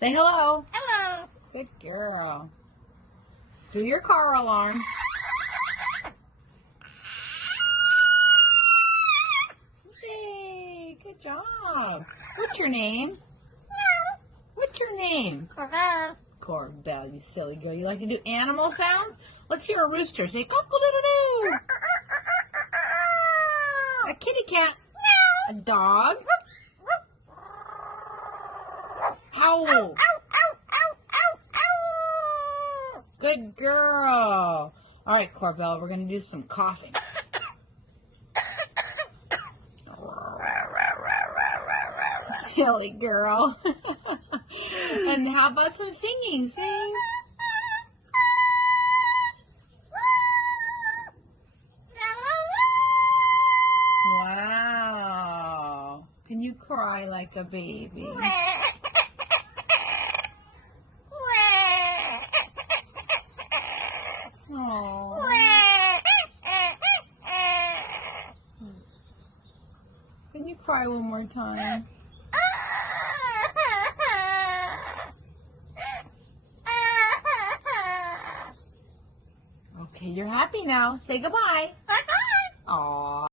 Say hello. Hello. Good girl. Do your car alarm. Yay, good job. What's your name? What's your name? Corbell, you silly girl. You like to do animal sounds? Let's hear a rooster. Say cock-a-doodle-doo. A kitty cat. A dog. Howl. Good girl. All right, Corbell, we're going to do some coughing. Silly girl. And how about some singing? Sing. Wow. Can you cry like a baby? Oh. Can you cry one more time? Okay, you're happy now. Say goodbye. Aww.